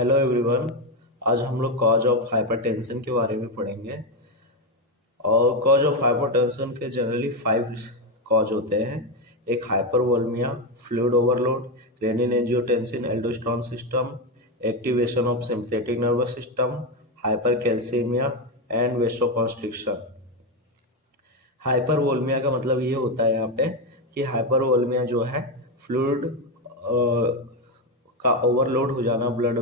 Hello everyone. आज हम लोग कॉज ऑफ हाइपरटेंशन के बारे में पढ़ेंगे। और कॉज ऑफ हाइपरटेंशन के जनरली 5 कॉज होते हैं। एक hypervolemia, fluid overload, renin angiotensin aldosterone system, activation of sympathetic nervous system, hypercalcemia and vasoconstriction. Hypervolemia का मतलब ये होता है यहाँ पे कि हाइपरवोल्मिया जो है फ्लूइड का ओवरलोड हो जाना ब्लड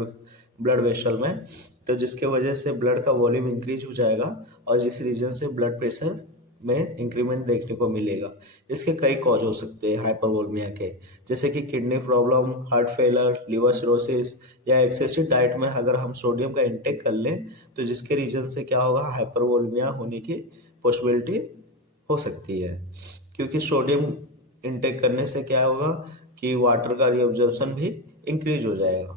ब्लड वेसल में, तो जिसके वजह से ब्लड का वॉल्यूम इंक्रीज हो जाएगा और जिस रीजन से ब्लड प्रेशर में इंक्रीमेंट देखने को मिलेगा। इसके कई कॉज हो सकते हैं हाइपरवोल्मिया के, जैसे कि kidney problem, heart failure, liver cirrhosis, या एक्सेसिव डाइट में अगर हम सोडियम का इंटेक कर लें तो जिसके रीजन से क्या होगा, हाइपरवोल्मिया होने की पॉसिबिलिटी हो सकती है। क्योंकि सोडियम इंटेक करने से क्या होगा कि वाटर का रिअब्जॉर्प्शन भी इंक्रीज हो जाएगा।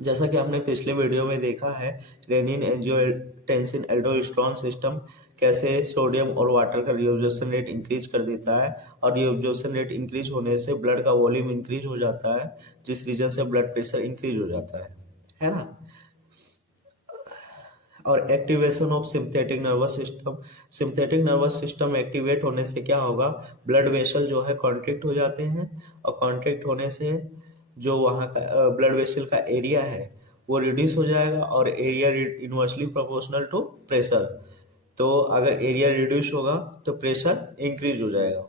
जैसा कि आपने पिछले वीडियो में देखा है, रेनिन एंजियोटेंसिन एल्डोस्टेरोन सिस्टम कैसे सोडियम और वाटर का रिअब्जॉर्प्शन रेट इंक्रीज कर देता है, और रिअब्जॉर्प्शन रेट इंक्रीज होने से ब्लड का वॉल्यूम इंक्रीज हो जाता है, जिस रीजन से ब्लड प्रेशर इंक्रीज हो जाता है ना। और activation of sympathetic nervous system. Sympathetic nervous system activate होने से क्या होगा, ब्लड वेसल जो है कॉन्ट्रैक्ट हो जाते हैं, और कॉन्ट्रैक्ट होने से जो वहाँ का ब्लड वेसल का एरिया है वो रिड्यूस हो जाएगा, और area inversely proportional to pressure. तो अगर एरिया रिड्यूस होगा तो प्रेशर इंक्रीज हो जाएगा।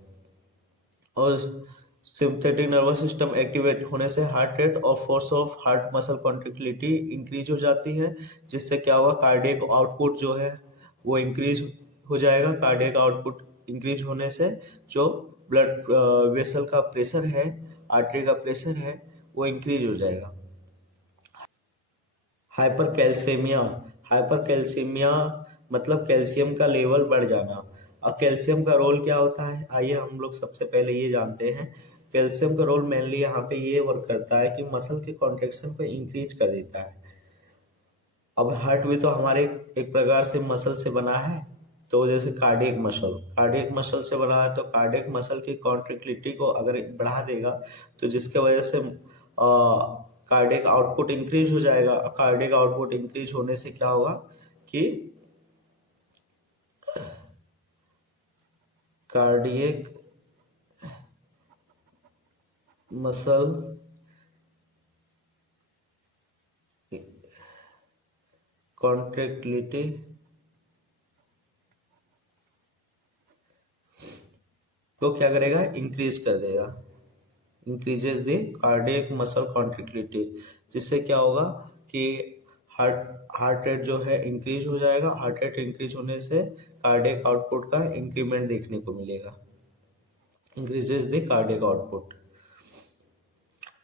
और सिंपैथेटिक नर्वस सिस्टम एक्टिवेट होने से हार्ट रेट और force of heart muscle contractility increase हो जाती है, जिससे क्या होगा, कार्डियक आउटपुट जो है वो इंक्रीज हो जाएगा। कार्डियक आउटपुट इंक्रीज होने से जो ब्लड वेसल का प्रेशर है, आर्टरी का प्रेशर है, वो इंक्रीज हो जाएगा। हाइपरकैल्सीमिया। हाइपरकैल्सीमिया मतलब कैल्शियम का लेवल बढ़ जाना। और कैल्शियम का रोल क्या होता है, आइए हम लोग सबसे पहले ये जानते हैं। कैल्शियम का रोल मेनली यहाँ पे ये वर्क करता है कि मसल के कॉन्ट्रेक्शन को इंक्रीज कर देता है। अब हार्ट भी तो हमारे एक प्रकार से मसल से बना है, तो जैसे कार्डियक मसल से बना है, तो कार्डियक मसल की कॉन्ट्रेक्टिलिटी को अगर बढ़ा देगा तो जिसके वजह से कार्डियक आउटपुट इंक्रीज हो जाएगा। कार्डियक आउटपुट इंक्रीज होने से क्या होगा कि कार्डियक मसल कॉन्ट्रेक्टिलिटी को क्या करेगा, इंक्रीज कर देगा। Increases the cardiac muscle contractility, जिससे क्या होगा कि हार्ट रेट जो है इंक्रीज हो जाएगा। हार्ट रेट इंक्रीज होने से कार्डियक आउटपुट का इंक्रीमेंट देखने को मिलेगा, इंक्रीजेस द कार्डियक आउटपुट।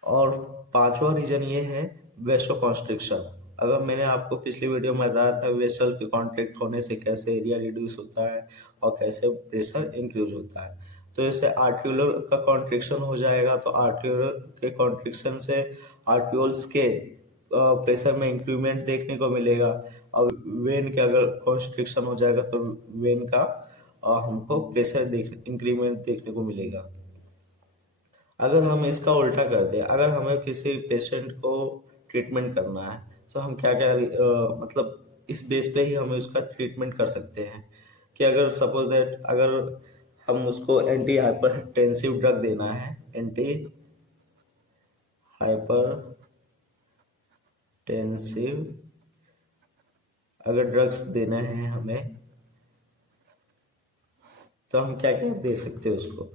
और पांचवा रीजन ये है वेसोकॉन्स्ट्रिक्शन। अगर मैंने आपको पिछली वीडियो में बताया था वेसल के कॉन्ट्रैक्ट होने से कैसे एरिया रिड्यूस होता है और कैसे प्रेशर इंक्रीज होता है, तो जैसे आर्टिकुलर का कॉन्ट्रिक्शन हो जाएगा तो आर्टिकुलर के कॉन्ट्रिक्शन से आर्टियोल्स के प्रेशर में इंक्रीमेंट देखने को मिलेगा। और वेन के अगर कॉन्स्ट्रिक्शन हो जाएगा तो वेन का हमको प्रेशर इंक्रीमेंट देखने को मिलेगा। अगर हम इसका उल्टा कर दें, अगर हमें किसी पेशेंट को ट्रीटमेंट करना है तो हम क्या क्या मतलब इस बेस पे ही हम उसका ट्रीटमेंट कर सकते हैं कि अगर सपोज दैट अगर हम उसको एंटी हाइपरटेंसिव ड्रग देना है, एंटी हाइपरटेंसिव अगर ड्रग्स देना है हमें, तो हम क्या क्या दे सकते हैं उसको।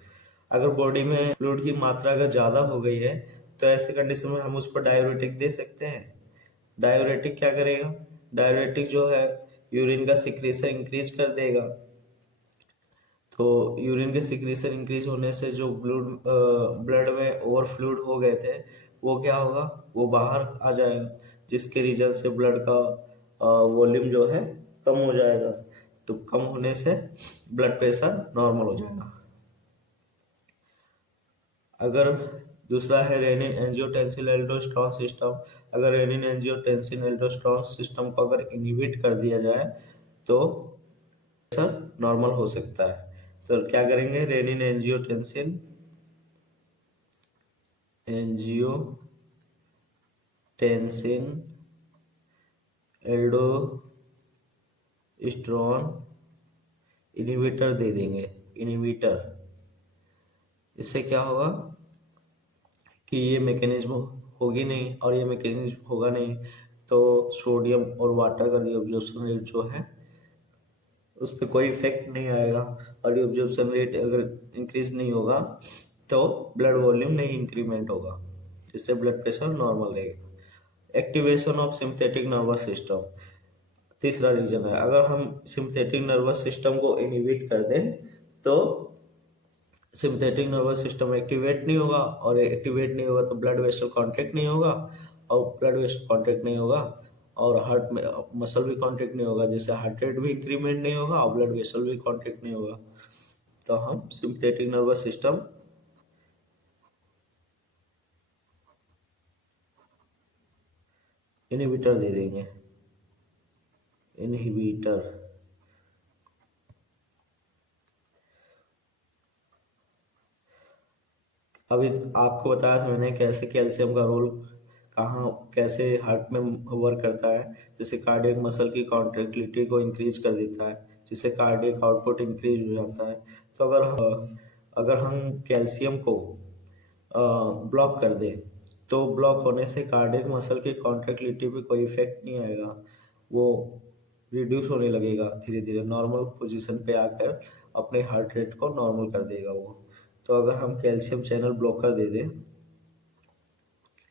अगर बॉडी में फ्लूइड की मात्रा अगर ज़्यादा हो गई है तो ऐसे कंडीशन में हम उस पर डायूरेटिक दे सकते हैं। डायूरेटिक क्या करेगा, डायूरेटिक जो है यूरिन का सिक्रेशन इंक्रीज कर देगा। तो यूरिन के सिक्रेशन इंक्रीज होने से जो ब्लड में ओवर फ्लूइड हो गए थे वो क्या होगा, वो बाहर आ जाएगा, जिसके रीजन से ब्लड का वॉल्यूम जो है कम हो जाएगा। तो कम होने से ब्लड प्रेशर नॉर्मल हो जाएगा। अगर दूसरा है रेनिन एंजियोटेंसिन एल्डोस्टेरोन सिस्टम। अगर रेनिन एंजियोटेंसिन एल्डोस्टेरोन सिस्टम को अगर इनहिबिट कर दिया जाए तो प्रेशर नॉर्मल हो सकता है। तो क्या करेंगे, रेनिन एंजियोटेंसिन टेंसिन एल्डोस्टेरोन इनहिबिटर दे देंगे, इनहिबिटर। इससे क्या होगा कि ये मैकेनिज्म होगी नहीं, और ये मैकेनिज्म होगा नहीं तो सोडियम और वाटर का रीअब्जॉर्प्शन रेट जो है उस पर कोई इफेक्ट नहीं आएगा, और रीअब्जॉर्प्शन रेट अगर इंक्रीज नहीं होगा तो ब्लड वॉल्यूम नहीं इंक्रीमेंट होगा, जिससे ब्लड प्रेशर नॉर्मल रहेगा। Activation of sympathetic nervous system तीसरा रीजन है। अगर हम सिंपथेटिक नर्वस सिस्टम को इनहिबिट कर दें तो सिंपथेटिक नर्वस सिस्टम एक्टिवेट नहीं होगा, और एक्टिवेट नहीं होगा तो ब्लड वेसल कॉन्ट्रैक्ट नहीं होगा, और ब्लड वेसल कॉन्ट्रैक्ट नहीं होगा और हार्ट में मसल भी कॉन्ट्रैक्ट नहीं होगा, जिससे हार्ट रेट भी इंक्रीमेंट नहीं होगा और ब्लड वेसल भी कॉन्ट्रैक्ट नहीं होगा। तो हम सिंपथेटिक नर्वस सिस्टम इनहिबिटर दे देंगे, इनहिबिटर। अभी आपको बताया था मैंने कैसे कैल्शियम का रोल कहाँ कैसे हार्ट में वर्क करता है, जैसे कार्डियक मसल की कॉन्ट्रैक्टिलिटी को इंक्रीज कर देता है, जिससे कार्डियक आउटपुट इंक्रीज हो जाता है। तो अगर हम कैल्शियम को ब्लॉक कर दें तो ब्लॉक होने से कार्डियक मसल की कॉन्ट्रैक्टिलिटी पे कोई इफेक्ट नहीं आएगा, वो रिड्यूस होने लगेगा धीरे धीरे, नॉर्मल पोजीशन पे आकर अपने हार्ट रेट को नॉर्मल कर देगा वो। तो अगर हम कैल्शियम चैनल ब्लॉकर दे दें,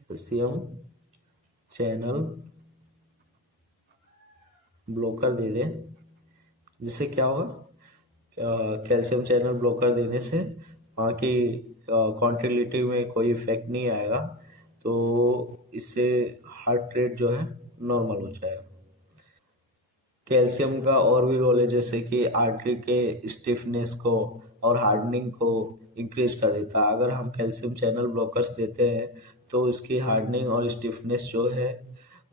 कैल्शियम चैनल ब्लॉकर दे दें, जिससे क्या होगा, कैल्शियम चैनल ब्लॉकर देने से वहाँ की कॉन्ट्रैक्टिलिटी में कोई इफेक्ट नहीं आएगा, तो इससे हार्ट रेट जो है नॉर्मल हो जाएगा। कैल्शियम का और भी रोल है, जैसे कि आर्टरी के स्टिफनेस को और हार्डनिंग को इंक्रीज कर देता है। अगर हम कैल्शियम चैनल ब्लॉकर्स देते हैं तो उसकी हार्डनिंग और स्टिफनेस जो है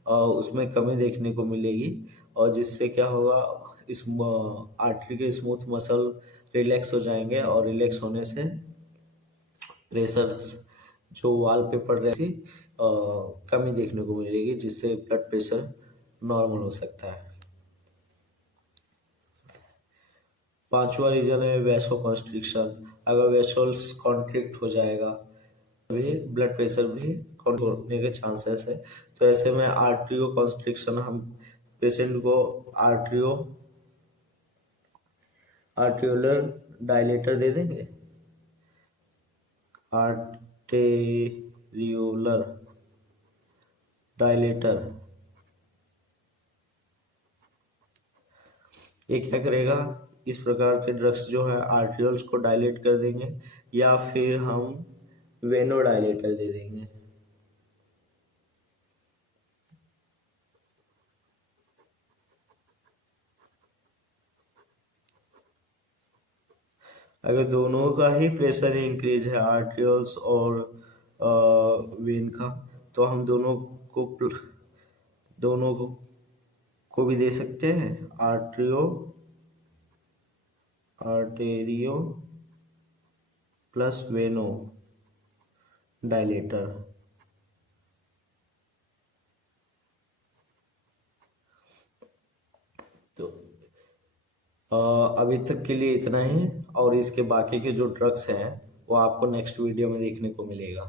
उसमें कमी देखने को मिलेगी, और जिससे क्या होगा, इस आर्टरी के स्मूथ मसल रिलैक्स हो जाएंगे, और रिलैक्स होने से प्रेशर जो वॉल पे पड़ रही कमी देखने को मिलेगी, जिससे ब्लड प्रेशर नॉर्मल हो सकता है। पांचवा रीजन है वैसो कॉन्स्ट्रिक्शन। अगर वेसल्स कॉन्ट्रिक्ट हो जाएगा भी ब्लड प्रेशर भी कंट्रोल होने के चांसेस है। तो ऐसे में आर्ट्रियो कॉन्स्ट्रिक्शन हम पेशेंट को आर्ट्रियोलर डायलेटर दे देंगे, आर्टेरियोलर डायलेटर। ये क्या करेगा, इस प्रकार के ड्रग्स जो है आर्ट्रियोल्स को डायलेट कर देंगे, या फिर हम वेनो डायलेटर दे देंगे। अगर दोनों का ही प्रेशर इंक्रीज है, आर्ट्रियोल्स और वेन का, तो हम दोनों को भी दे सकते हैं, आर्टेरियो प्लस वेनो डायलेटर। तो अभी तक के लिए इतना ही, और इसके बाकी के जो ड्रग्स हैं वो आपको नेक्स्ट वीडियो में देखने को मिलेगा।